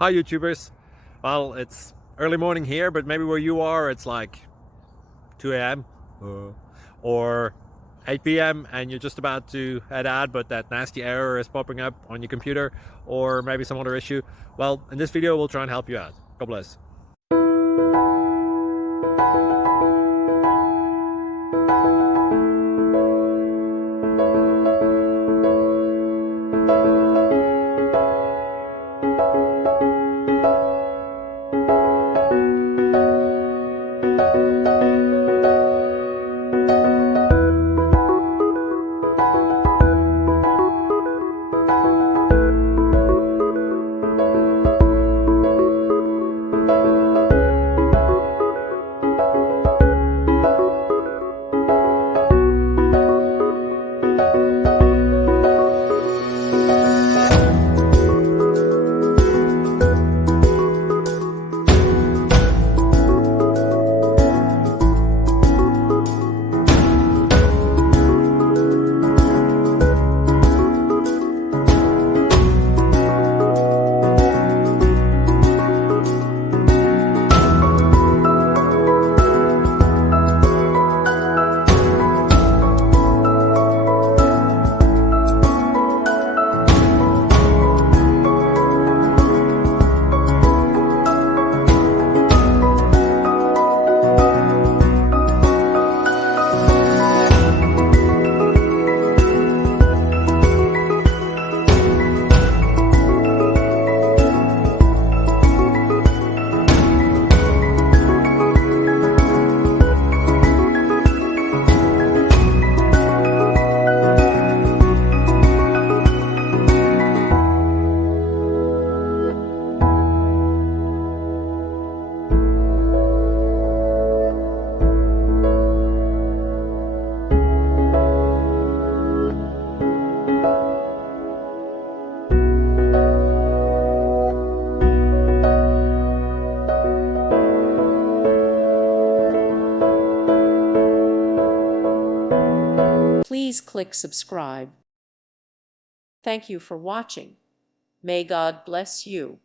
Hi YouTubers. Well, it's early morning here, but maybe where you are it's like 2 a.m. or 8 p.m. and you're just about to head out, but that nasty error is popping up on your computer, or maybe some other issue. Well, in this video we'll try and help you out. God bless. Please click subscribe. Thank you for watching. May God bless you.